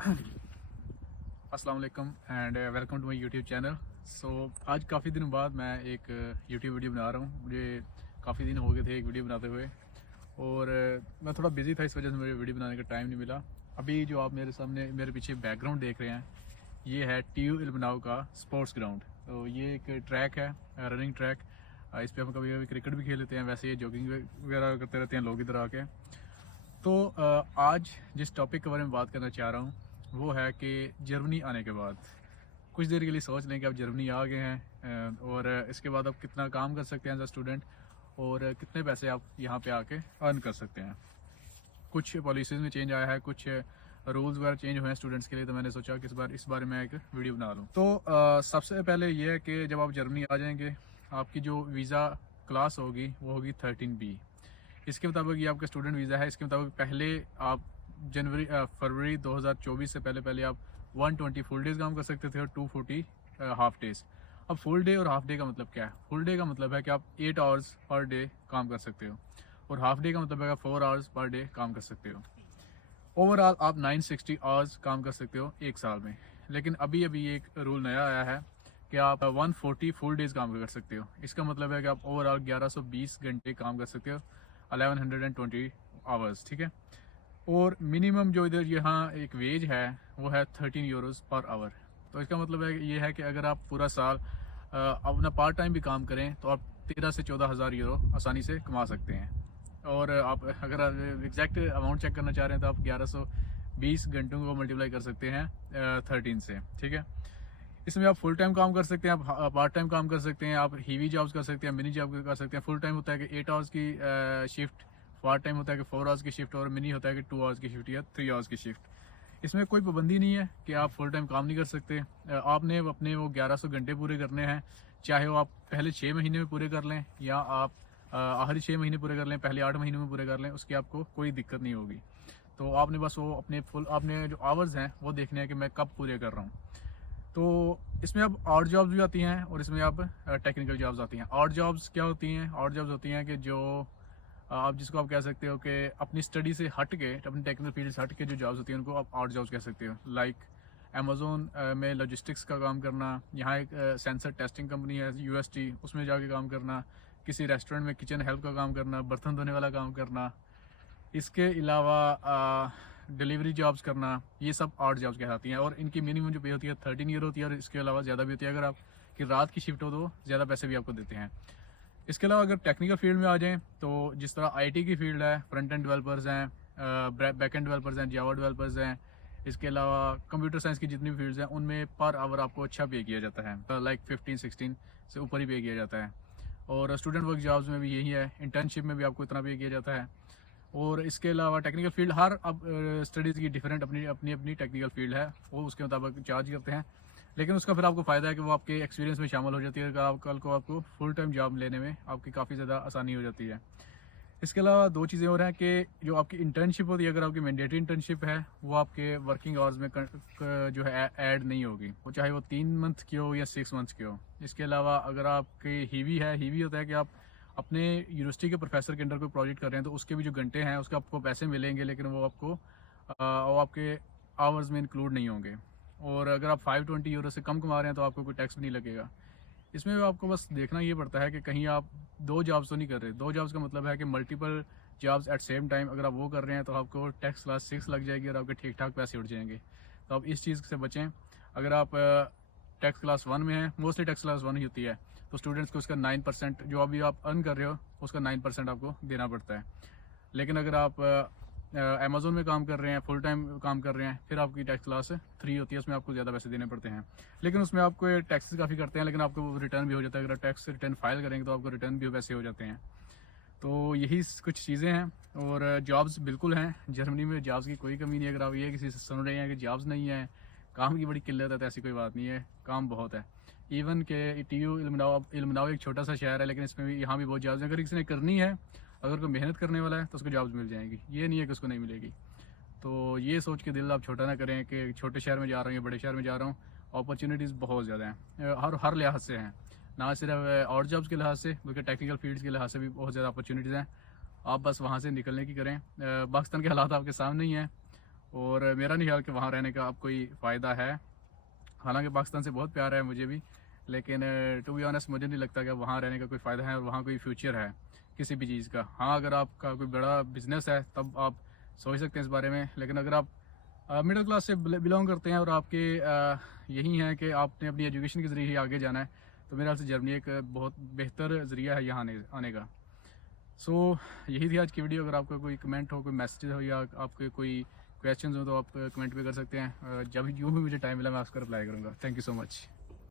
अस्सलाम वालेकुम and welcome to my YouTube channel. So आज काफ़ी दिनों बाद मैं एक यूट्यूब वीडियो बना रहा हूँ। मुझे काफ़ी दिन हो गए थे एक वीडियो बनाते हुए और मैं थोड़ा बिजी था, इस वजह से मुझे वीडियो बनाने का टाइम नहीं मिला। अभी जो आप मेरे सामने मेरे पीछे बैकग्राउंड देख रहे हैं, ये है TU इल्मनाउ का स्पोर्ट्स ग्राउंड। तो ये एक ट्रैक है, रनिंग ट्रैक। इस पर हम कभी कभी क्रिकेट भी खेल लेते हैं, वैसे ये जॉगिंग वगैरह करते रहते हैं लोग इधर आके। तो आज जिस टॉपिक के बारे में बात करना चाह रहा हूँ वो है कि जर्मनी आने के बाद कुछ देर के लिए सोच लें कि आप जर्मनी आ गए हैं और इसके बाद आप कितना काम कर सकते हैं एज अ स्टूडेंट और कितने पैसे आप यहाँ पे आके अर्न कर सकते हैं। कुछ पॉलिसीज़ में चेंज आया है, कुछ रूल्स वगैरह चेंज हुए हैं स्टूडेंट्स के लिए, तो मैंने सोचा कि इस बारे में एक वीडियो बना लूँ। तो सबसे पहले ये है कि जब आप जर्मनी आ जाएंगे, आपकी जो वीज़ा क्लास होगी वो होगी 13B। इसके मुताबिक ये आपका स्टूडेंट वीज़ा है। इसके मुताबिक पहले आप फरवरी 2024 से पहले आप 120 फुल डेज़ काम कर सकते थे और 240 हाफ डेज़। अब फुल डे और हाफ डे का मतलब क्या है? फुल डे का मतलब है कि आप 8 आवर्स पर डे काम कर सकते हो और हाफ डे का मतलब है 4 आवर्स पर डे काम कर सकते हो। ओवरऑल आप 960 आवर्स काम कर सकते हो एक साल में। लेकिन अभी एक रूल नया आया है कि आप 140 फुल डेज काम कर सकते हो। इसका मतलब है कि आप ओवरऑल 1120 घंटे काम कर सकते हो, 1120 आवर्स, ठीक है। और मिनिमम जो इधर यहाँ एक वेज है वो है 13 यूरोज़ पर आवर। तो इसका मतलब है ये है कि अगर आप पूरा साल अपना पार्ट टाइम भी काम करें तो आप 13 से 14 हज़ार यूरो आसानी से कमा सकते हैं। और आप अगर एग्जैक्ट अमाउंट चेक करना चाह रहे हैं तो आप 1120 घंटों को मल्टीप्लाई कर सकते हैं 13 से, ठीक है। इसमें आप फुल टाइम काम कर सकते हैं, आप पार्ट टाइम काम कर सकते हैं, आप हीवी जॉब्स कर सकते हैं, मिनी जॉब कर सकते हैं। फुल टाइम होता है कि 8 आवर्स की शिफ्ट, पार्ट टाइम होता है कि 4 आवर्स की शिफ्ट और मिनी होता है कि 2 आवर्स की शिफ्ट या 3 आवर्स की शिफ्ट। इसमें कोई पाबंदी नहीं है कि आप फुल टाइम काम नहीं कर सकते। आपने अपने वो 1100 घंटे पूरे करने हैं, चाहे वो आप पहले 6 महीने में पूरे कर लें या आप आखिरी 6 महीने पूरे कर लें, पहले 8 महीने में पूरे कर लें, उसकी आपको कोई दिक्कत नहीं होगी। तो आपने बस वो आपने जो आवर्स हैं वो देखने हैं कि मैं कब पूरे कर रहा हूँ। तो इसमें अब आउट जॉब्स भी आती हैं और इसमें अब टेक्निकल जॉब्स आती हैं। आउट जॉब्स क्या होती हैं? आउट जॉब्स होती हैं कि जो आप जिसको आप कह सकते हो कि अपनी स्टडी से हट के, अपनी टेक्निकल फील्ड से हट के जो जॉब्स होती हैं उनको आप आउट जॉब्स कह सकते हो। लाइक अमेजोन में लॉजिस्टिक्स का काम करना, यहाँ एक सेंसर टेस्टिंग कंपनी है UST, उसमें जाके काम करना, किसी रेस्टोरेंट में किचन हेल्प का काम करना, बर्तन धोने वाला काम करना, इसके अलावा डिलीवरी जॉब्स करना, ये सब आउट जॉब्स कहलाती हैं। और इनकी मिनिमम जो पे होती है 13 यूरो होती है और इसके अलावा ज़्यादा भी होती है। अगर आप कि रात की शिफ्ट हो तो ज़्यादा पैसे भी आपको देते हैं। इसके अलावा अगर टेक्निकल फील्ड में आ जाएं तो जिस तरह IT की फील्ड है, फ्रंट एंड डेवलपर्स हैं, बैक एंड डेवलपर्स हैं, जावा डेवलपर्स हैं, इसके अलावा कंप्यूटर साइंस की जितनी भी फील्ड्स हैं उनमें पर आवर आपको अच्छा पे किया जाता है, तो लाइक 15-16 से ऊपर ही पे किया जाता है। और स्टूडेंट वर्क जॉब्स में भी यही है, इंटर्नशिप में भी आपको इतना पे किया जाता है। और इसके अलावा टेक्निकल फील्ड हर अब स्टडीज़ की डिफरेंट अपनी अपनी अपनी टेक्निकल फील्ड है, वो उसके मुताबिक चार्ज करते हैं। लेकिन उसका फिर आपको फ़ायदा है कि वो आपके एक्सपीरियंस में शामिल हो जाती है। अगर आप कल को आपको फुल टाइम जॉब लेने में आपकी काफ़ी ज़्यादा आसानी हो जाती है। इसके अलावा 2 चीज़ें और हैं कि जो आपकी इंटर्नशिप होती है, अगर आपकी मैंडेटरी इंटर्नशिप है वो आपके वर्किंग आवर्स में जो है ऐड नहीं होगी, वो चाहे वो 3 मंथ की हो या 6 मंथ्स की हो। इसके अलावा अगर आपकी हीवी होता है कि आप अपने यूनिवर्सिटी के प्रोफेसर के अंडर कोई प्रोजेक्ट कर रहे हैं तो उसके भी जो घंटे हैं उसके आपको पैसे मिलेंगे, लेकिन वो आपके आवर्स में इंक्लूड नहीं होंगे। और अगर आप 520 यूरो से कम कमा रहे हैं तो आपको कोई टैक्स भी नहीं लगेगा। इसमें आपको बस देखना ये पड़ता है कि कहीं आप 2 जॉब्स तो नहीं कर रहे। 2 जॉब्स का मतलब है कि multiple jobs eight same time अगर आप वो कर रहे हैं तो आपको टैक्स क्लास 6 लग जाएगी और आपके ठीक ठाक पैसे उठ जाएंगे। तो आप इस चीज़ से बचें। अगर आप टैक्स क्लास 1 में हैं, मोस्टली टैक्स क्लास 1 ही होती है, तो स्टूडेंट्स को उसका 9% जो अभी आप अर्न कर रहे हो उसका 9% आपको देना पड़ता है। लेकिन अगर आप अमेजोन में काम कर रहे हैं, फुल टाइम काम कर रहे हैं, फिर आपकी टैक्स क्लास 3 होती है, उसमें आपको ज़्यादा पैसे देने पड़ते हैं। लेकिन उसमें आपको टैक्सेस काफ़ी करते हैं, लेकिन आपको रिटर्न भी हो जाता है। अगर टैक्स रिटर्न फाइल करेंगे तो आपको रिटर्न भी पैसे हो जाते हैं। तो यही कुछ चीज़ें हैं। और जॉब्स बिल्कुल हैं, जर्मनी में जॉब्स की कोई कमी नहीं है। अगर आप ये किसी से सुन रहे हैं कि जॉब्स नहीं है, काम की बड़ी किल्लत है, तो ऐसी कोई बात नहीं है, काम बहुत है। इवन के TU इल्मनाउ एक छोटा सा शहर है, लेकिन इसमें भी यहाँ भी बहुत जॉब्स हैं। अगर किसी ने करनी है, अगर कोई मेहनत करने वाला है तो उसको जॉब्स मिल जाएंगी, ये नहीं है कि उसको नहीं मिलेगी। तो ये सोच के दिल आप छोटा ना करें कि छोटे शहर में जा रहा हूँ या बड़े शहर में जा रहा हूँ। अपॉर्चुनिटीज़ बहुत ज़्यादा हैं, हर लिहाज से हैं, ना सिर्फ और जॉब्स के लिहाज से बल्कि टेक्निकल फील्ड्स के लिहाज से भी बहुत ज़्यादा अपॉर्चुनिटीज़ हैं। आप बस वहाँ से निकलने की करें। पाकिस्तान के हालात आपके सामने ही हैं और मेरा नहीं ख्याल कि वहाँ रहने का अब कोई फ़ायदा है। हालांकि पाकिस्तान से बहुत प्यार है मुझे भी, लेकिन टू बी ऑनेस्ट मुझे नहीं लगता कि वहाँ रहने का कोई फ़ायदा है और वहाँ कोई फ्यूचर है किसी भी चीज़ का। हाँ, अगर आपका कोई बड़ा बिजनेस है तब आप सोच सकते हैं इस बारे में, लेकिन अगर आप मिडिल क्लास से बिलोंग करते हैं और आपके यही है कि आपने अपनी एजुकेशन के ज़रिए ही आगे जाना है, तो मेरे ख्याल से जर्मनी एक बहुत बेहतर ज़रिया है यहाँ आने का। सो यही थी आज की वीडियो। अगर आपका कोई कमेंट हो, कोई मैसेज हो या आपके कोई क्वेश्चंस हो तो आप कमेंट पे कर सकते हैं। जब भी मुझे टाइम मिला मैं आपका रिप्लाई करूँगा। Thank you so much.